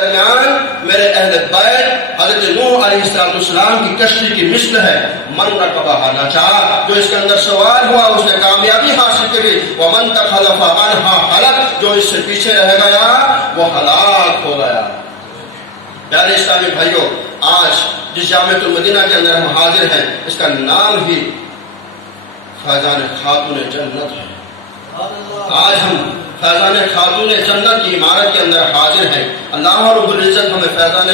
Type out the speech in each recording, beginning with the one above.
درمیان میرے اہل بیت حضرت نوح علیہ السلام کی کشتی کی مثل ہے، من رکبہا نجا، جو اس کے اندر سوار ہوا اس نے کامیابی حاصل کری، ومن تخلف عنہا ہلک، جو اس سے پیچھے رہ گیا وہ ہلاک ہو گیا۔ پیارے اسلامی بھائیوں، آج جس جامعۃ المدینہ کے اندر ہم حاضر ہیں اس کا نام ہی فیضان خاتون جنت ہے۔ آج ہم فیضان خاتون جنت کی عمارت کے اندر حاضر ہیں۔ اللہ رب العزت ہمیں فیضان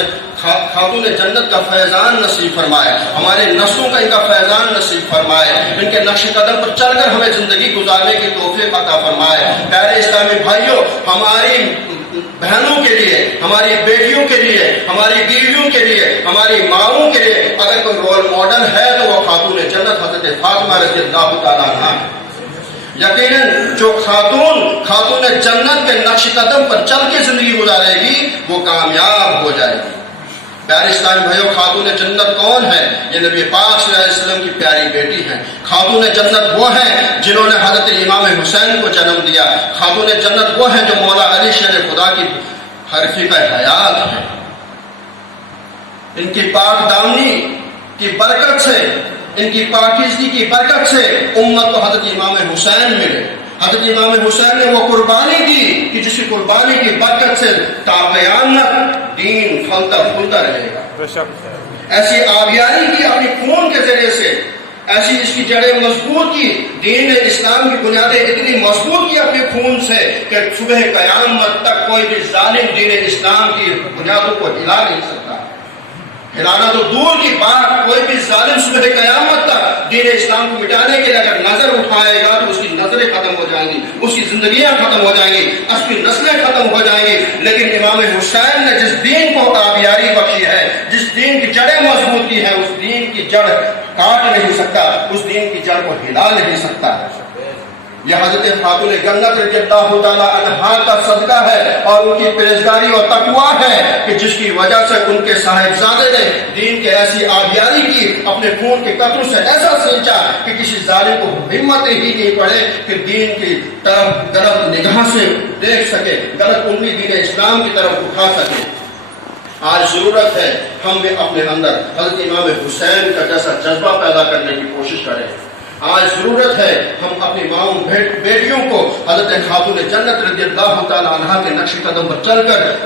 خاتون جنت کا فیضان نصیب فرمائے، ہمارے نسلوں کا ان کا فیضان نصیب فرمائے، ان کے نقش قدم پر چل کر ہمیں زندگی گزارنے کی توفیق عطا فرمائے۔ پیارے اسلامی بھائیوں، ہماری بہنوں کے لیے، ہماری بیٹیوں کے لیے، ہماری بیویوں کے لیے، ہماری ماؤں کے لیے اگر کوئی رول ماڈل ہے تو وہ خاتون جنت حضرت فاطمہ رضی اللہ تعالیٰ عنہا ہے۔ یقیناً جو خاتون جنت کے نقش قدم پر چل کے زندگی گزارے گی وہ کامیاب ہو جائے گی۔ پیارے اسلامی بھائیوں، خاتون جنت کون ہے؟ یہ نبی پاک صلی اللہ علیہ وسلم کی پیاری بیٹی ہیں۔ خاتون جنت وہ ہیں جنہوں نے حضرت امام حسین کو جنم دیا۔ خاتون جنت وہ ہیں جو مولا علی شیر خدا کی رفیقہ حیات ہیں۔ ان کی پاک دامنی کی برکت سے، ان کی پاکیزگی کی برکت سے امت کو حضرت امام حسین ملے۔ حضرت امام حسین نے وہ قربانی کی کہ جس کی قربانی کی برکت سے تا قیامت دین پھلتا پھولتا رہے گا۔ ایسی آبیاری کی اپنی خون کے ذریعے سے، ایسی اس کی جڑیں مضبوط کی، دین اسلام کی بنیادیں اتنی مضبوط کی اپنے خون سے کہ صبح قیامت تک کوئی بھی ظالم دین اسلام کی بنیادوں کو ہلا نہیں سکتا۔ ہلانا تو دور کی بات، کوئی بھی ظالم صبح قیامت تک دین اسلام کو مٹانے کے لیے اگر نظر اٹھائے گا تو اس کی نظریں ختم ہو جائیں گی، اس کی زندگیاں ختم ہو جائیں گی، اس کی نسلیں ختم ہو جائیں گی۔ لیکن امام حسین نے جس دین کو آبیاری بخشی ہے، جس دین کی جڑیں مضبوط کی ہے، اس دین کی جڑ کاٹ نہیں سکتا، اس دین کی جڑ کو ہلا نہیں سکتا۔ یہ حضرت خاتون جنت رضی اللہ تعالیٰ عنہا کا صدقہ ہے اور ان کی پرہیزگاری اور تقویٰ ہے کہ جس کی وجہ سے ان کے صاحبزادے نے دین کے ایسی آبیاری کی، اپنے خون کے قطروں سے ایسا سینچا کہ کسی ظالم کو ہمت ہی نہیں پڑے کہ دین کی طرف غلط نگاہ سے دیکھ سکے، غلط انگلی دین اسلام کی طرف اٹھا سکے۔ آج ضرورت ہے ہم بھی اپنے اندر حضرت امام حسین کا جیسا جذبہ پیدا کرنے کی کوشش کریں۔ آج ضرورت ہے ہم اپنی ماؤں بیٹیوں کو حضرت خاتون جنت رضی اللہ تعالیٰ عنہا کے نقش قدم پر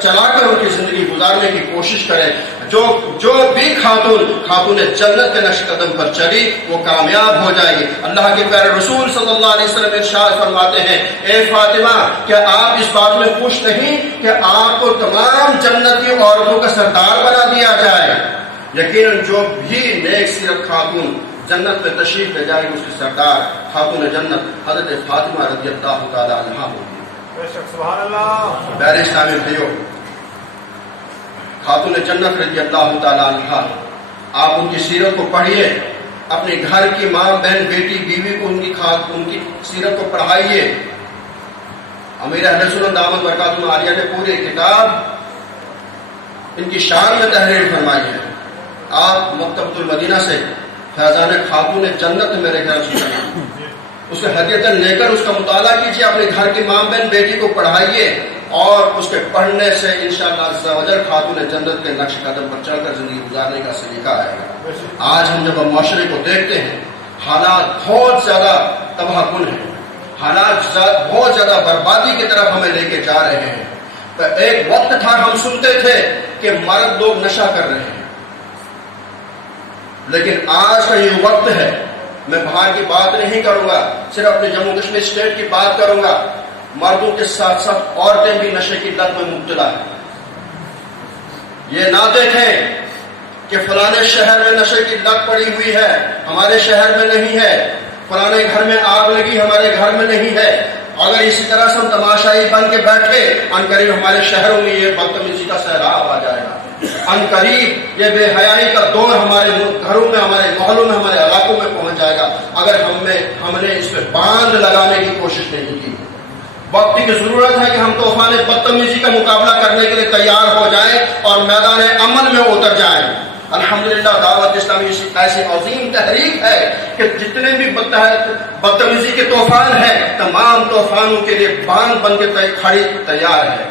چلا کر ان کی زندگی گزارنے کی کوشش کریں۔ جو بھی خاتون جنت کے نقش قدم پر چلی وہ کامیاب ہو جائے گی۔ اللہ کے پیارے رسول صلی اللہ علیہ وسلم ارشاد فرماتے ہیں، اے فاطمہ، کیا آپ اس بات میں خوش نہیں کہ آپ کو تمام جنتی عورتوں کا سردار بنا دیا جائے؟ یقیناً جو بھی نیک سیرت خاتون جنت میں تشریف لے جائے گی اس کی سردار خاتون جنت حضرت فاطمہ رضی اللہ تعالی عنہا ہوگی۔ سبحان اللہ۔ پیارے اسلامی بھائیوں، خاتون جنت رضی اللہ تعالی عنہا، آپ ان کی سیرت کو پڑھیے، اپنے گھر کی ماں، بہن، بیٹی، بیوی کو ان کی سیرت کو پڑھائیے۔ امیر اہل سنت دامت برکاتہم عالیہ نے پوری کتاب ان کی شان میں تحریر فرمائی ہے۔ آپ مکتبۃ المدینہ سے فیضان خاتون جنت میرے گھر سے اس کے ہدیتاً لے کر اس کا مطالعہ کیجیے، اپنے گھر کی ماں بہن بیٹی کو پڑھائیے اور اس کے پڑھنے سے انشاءاللہ عز و جل خاتون جنت کے نقش قدم پر چل کر زندگی گزارنے کا سلیقہ آئے گا۔ آج ہم جب معاشرے کو دیکھتے ہیں، حالات بہت زیادہ تباہ کن ہیں، حالات بہت زیادہ بربادی کی طرف ہمیں لے کے جا رہے ہیں۔ تو ایک وقت تھا ہم سنتے تھے کہ مرد لوگ نشہ کر رہے ہیں، لیکن آج کا یہ وقت ہے، میں باہر کی بات نہیں کروں گا، صرف اپنے جموں کشمیر اسٹیٹ کی بات کروں گا، مردوں کے ساتھ ساتھ عورتیں بھی نشے کی لت میں مبتلا ہیں۔ یہ نہ دیکھیں کہ فلانے شہر میں نشے کی لت پڑی ہوئی ہے، ہمارے شہر میں نہیں ہے، فلانے گھر میں آگ لگی، ہمارے گھر میں نہیں ہے۔ اگر اسی طرح سے ہم تماشائی بن کے بیٹھے، ان قریب ہمارے شہروں میں یہ بدتمیزی کا سیلاب آ جائے گا، ان قریب یہ بے حیائی کا دور ہمارے گھروں میں، ہمارے محلوں میں، ہمارے علاقوں میں پہنچ جائے گا اگر ہم نے اس پہ باندھ لگانے کی کوشش نہیں کی۔ وقت کی ضرورت ہے کہ ہم طوفان بدتمیزی کا مقابلہ کرنے کے لیے تیار ہو جائیں اور میدان عمل میں اتر جائیں۔ الحمدللہ دعوت اسلامی ایسی عظیم تحریک ہے کہ جتنے بھی بدتمیزی کے طوفان ہیں، تمام طوفانوں کے لیے باندھ بن کے کھڑی تیار ہے۔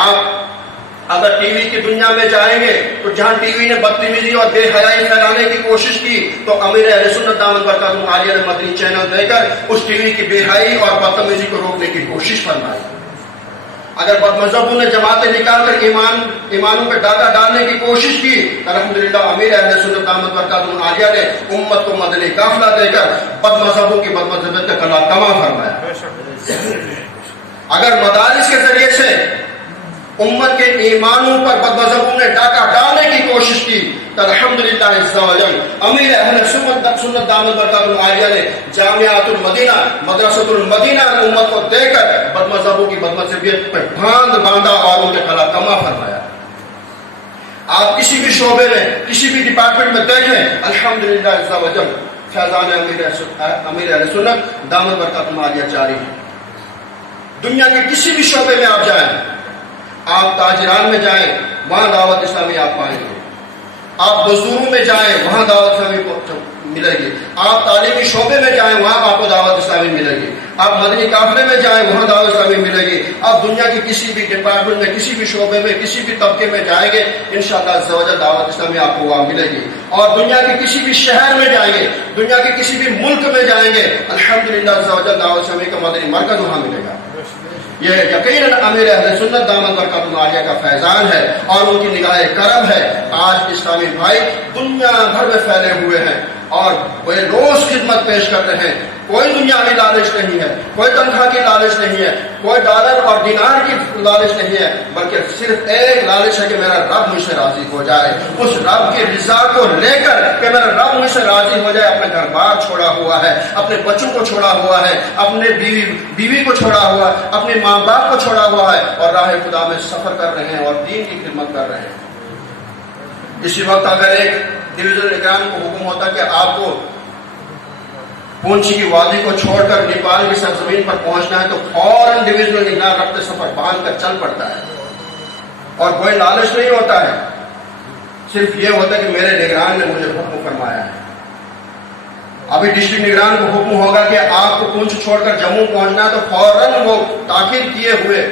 آپ اگر ٹی وی کی دنیا میں جائیں گے تو جہاں ٹی وی نے بدتمیزی اور بے حیائی پھیلانے کی کوشش کی تو امیر اہل سنت دامت برکاتہ عالیہ نے مدنی چینل دے کر اس ٹی وی کی بے حیائی اور بدتمیزی کو روکنے کی کوشش فرمائی. اگر بد مذہبوں نے جماعتیں نکال کر ایمانوں پہ ڈاکہ ڈالنے کی کوشش کی تو الحمدللہ امیر اہل سنت دامت برکاتہ عالیہ نے امت کو مدنی قافلہ دے کر بد مذہبوں کی بد مذہبیت کا کلا کما فرمایا. اگر مدارس کے ذریعے سے امت کے ایمانوں پر بد مذہبوں نے ڈاکہ ڈالنے کی کوشش کی تو الحمدللہ عز و جل امیر اہل سنت دامت برکاتہ عالیہ نے جامعۃ المدینہ مدرسۃ المدینہ امت کو دے کر بد مذہبوں کی بد مذہبیت پر باندھا اور ان کے خلا کما فرمایا. آپ کسی بھی شعبے میں کسی بھی ڈپارٹمنٹ میں دیکھیں الحمدللہ عز و جل فیضان امیر اہل سنت دامت برکاتہ عالیہ جاری ہے. دنیا کے کسی بھی شعبے میں آپ جائیں, آپ تاجران میں جائیں وہاں دعوت اسلامی آپ پائیں گے, آپ مزدوروں میں جائیں وہاں دعوت اسلامی ملے گی, آپ تعلیمی شعبے میں جائیں وہاں آپ کو دعوت اسلامی ملے گی, آپ مدنی قافلے میں جائیں وہاں دعوت اسلامی ملے گی, آپ دنیا کے کسی بھی ڈپارٹمنٹ میں کسی بھی شعبے میں کسی بھی طبقے میں جائیں گے انشاءاللہ عز و جل دعوت اسلامی آپ کو وہاں ملے گی. اور دنیا کے کسی بھی شہر میں جائیں گے, دنیا کے کسی بھی ملک میں جائیں گے الحمدللہ عز و جل دعوت اسلامی کا مدنی مرکز وہاں ملے گا. یہ یقیناً امیر اہل سنت دامت برکاتہ عالیہ کا فیضان ہے اور ان کی نگاہ کرم ہے. آج اسلامی بھائی دنیا بھر میں پھیلے ہوئے ہیں اور وہ روز خدمت پیش کرتے ہیں. کوئی دنیاوی لالچ نہیں ہے, کوئی تنخواہ کی لالچ نہیں ہے, کوئی ڈالر اور دینار کی لالچ نہیں ہے, بلکہ صرف ایک لالچ ہے کہ میرا رب مجھ سے راضی ہو جائے. اس رب کی رضا کو لے کر کہ میرا رب مجھ سے راضی ہو جائے. اپنے گھر بار چھوڑا ہوا ہے, اپنے بچوں کو چھوڑا ہوا ہے, اپنے بیوی کو چھوڑا ہوا ہے, اپنے ماں باپ کو چھوڑا ہوا ہے اور راہ خدا میں سفر کر رہے ہیں اور دین کی خدمت کر رہے ہیں. اسی وقت اگر ایک ڈویژن نگران کو حکم ہوتا کہ آپ کو پونچھ کی وادی کو چھوڑ کر نیپال کی سرزمین پر پہنچنا ہے تو فوراً ڈویژنل نگران رفتے سفر باندھ کر چل پڑتا ہے. اور کوئی لالچ نہیں ہوتا ہے, صرف یہ ہوتا ہے کہ میرے نگران نے مجھے حکم فرمایا ہے. ابھی ڈسٹرکٹ نگران کو حکم ہوگا کہ آپ کو پونچھ چھوڑ کر جموں پہنچنا ہے تو فوراً وہ تاخیر کیے ہوئے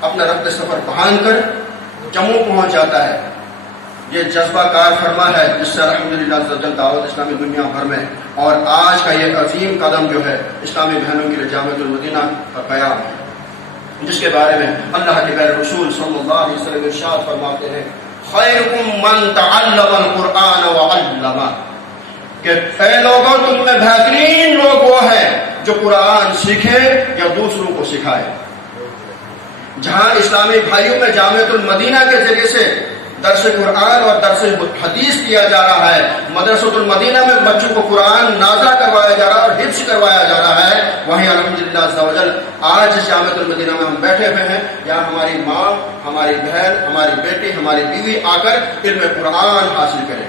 اپنا رفتے سفر باندھ کر جموں پہنچ جاتا ہے. یہ جذبہ کار فرما ہے جس سے الحمدللہ دعوت اسلامی دنیا بھر میں اور آج کا یہ عظیم قدم جو ہے اسلامی بہنوں کے لیے جامعۃ المدینہ کا قیام ہے, جس کے بارے میں اللہ کے پیارے رسول صلی اللہ علیہ وسلم ارشاد فرماتے ہیں خیرکم من تعلم القرآن وعلمہ, کہ اے لوگوں تم میں بہترین لوگ وہ ہیں جو قرآن سیکھے یا دوسروں کو سکھائے. جہاں اسلامی بھائیوں میں جامعۃ المدینہ کے ذریعے سے درس قرآن اور درس حدیث کیا جا رہا ہے, مدرسۃ المدینہ میں بچوں کو قرآن نازلہ کروایا جا رہا ہے اور حفظ کروایا جا رہا ہے, وہیں الحمدللہ عز و جل آج اس جامعۃ المدینہ میں ہم بیٹھے ہوئے ہیں. یہاں ہماری ماں, ہماری بہن, ہماری بیٹی, ہماری بیوی آ کر علم قرآن حاصل کرے.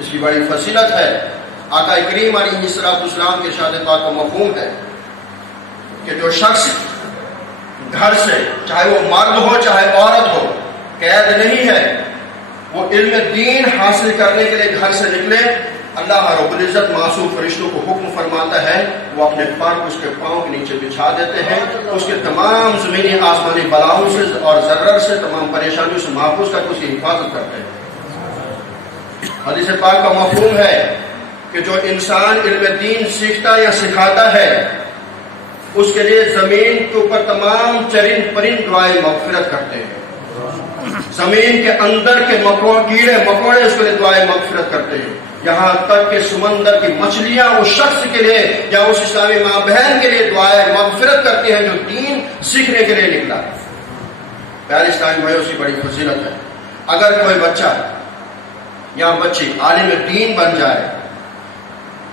اس کی بڑی فضیلت ہے. آقا کریم علیہ الصلوۃ والسلام کے ارشاد پاک کا مفہوم ہے کہ جو شخص گھر سے چاہے وہ مرد ہو چاہے عورت ہو قید نہیں ہے, وہ علم دین حاصل کرنے کے لیے گھر سے نکلے, اللہ رب العزت معصوم فرشتوں کو حکم فرماتا ہے وہ اپنے پر اس کے پاؤں کے نیچے بچھا دیتے ہیں, اس کے تمام زمینی آسمانی بلاؤں سے اور ضرر سے تمام پریشانیوں سے محفوظ کر کے اس کی حفاظت کرتے ہیں. حدیث پاک کا مفہوم ہے کہ جو انسان علم دین سیکھتا یا سکھاتا ہے اس کے لیے زمین کے اوپر تمام چرند پرند دعائیں مغفرت کرتے ہیں. زمین کے اندر کے کیڑے مکوڑے اس کے لیے دعائیں مغفرت کرتے ہیں. یہاں تک کہ سمندر کی مچھلیاں اس شخص کے لیے یا اس اسلامی ماں بہن کے لیے دعائیں مغفرت کرتی ہیں جو دین سیکھنے کے لیے نکلا. پیارے اسلامی بھائیوں کی بڑی فضیلت ہے. اگر کوئی بچہ یا بچی عالم دین بن جائے,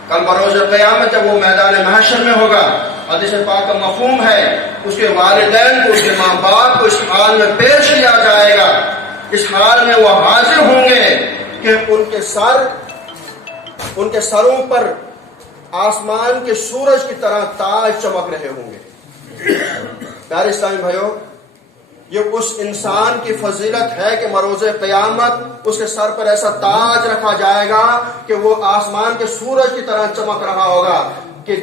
کل بروز قیامت جب وہ میدان محشر میں ہوگا, حدیث پاک کا مفہوم ہے اس کے والدین کو, اس کے ماں باپ کو اس حال میں پیش کیا جائے گا, اس حال میں وہ حاضر ہوں گے کہ ان کے سروں پر آسمان کے سورج کی طرح تاج چمک رہے ہوں گے. پیارے اسلامی بھائیوں, یہ اس انسان کی فضیلت ہے کہ مروز قیامت اس کے سر پر ایسا تاج رکھا جائے گا کہ وہ آسمان کے سورج کی طرح چمک رہا ہوگا کہ